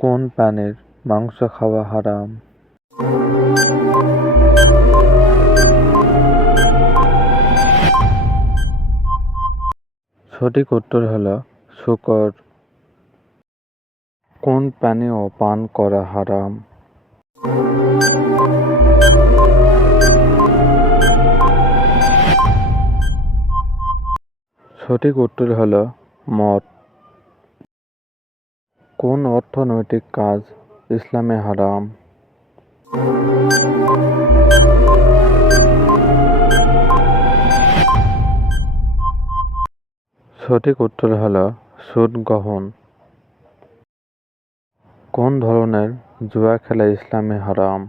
কোন প্রাণীর মাংস খাওয়া হারাম? সঠিক উত্তর হল শূকর। কোন পানীয় পান করা হারাম? সঠিক উত্তর হল মদ। কোন অর্থনৈতিক কাজ ইসলামে হারাম? সঠিক উত্তর হল সুদ গ্রহণ। কোন ধরনের জুয়া খেলা ইসলামে হারাম?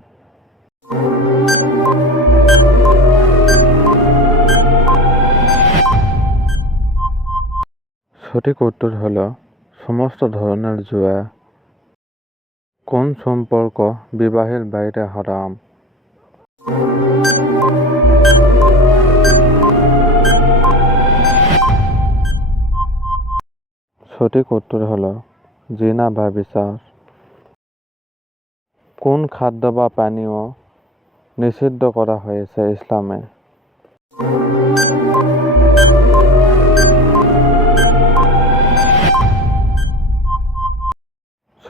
সঠিক উত্তর হল সমস্ত ধরনের জুয়া, কোন সম্পর্ক বিবাহের বাইরে হারাম? সঠিক উত্তর হল জিনা বা বিচার। কোন খাদ্য বা পানীয় নিষিদ্ধ করা হয়েছে ইসলামে?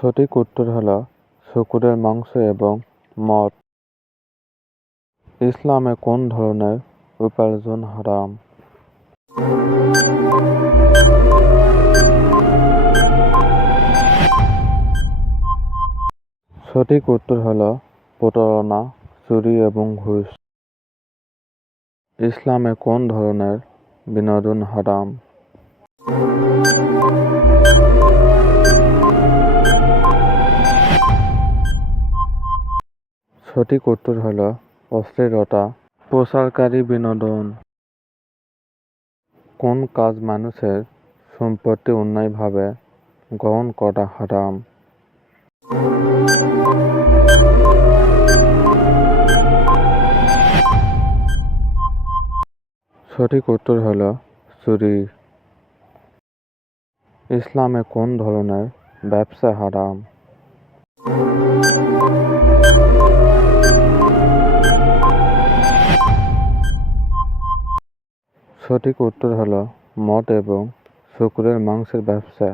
সঠিক উত্তর হল শুকুরের মাংস এবং মদ। ইসলামে কোন ধরনের উপার্জন হারাম? সঠিক উত্তর হল প্রতারণা, চুরি এবং ঘুষ। ইসলামে কোন ধরনের বিনোদন হারাম? সঠিক উত্তর হল অশ্লীলতা প্রসারকারী বিনোদন। কোন কাজ মানুষের সম্পত্তি অন্যায়ভাবে গ্রহণ করা হারাম? সঠিক উত্তর হল চুরি। ইসলামে কোন ধরনের ব্যবসা হারাম? সঠিক উত্তর হল মদ এবং শূকরের মাংসের ব্যবসা।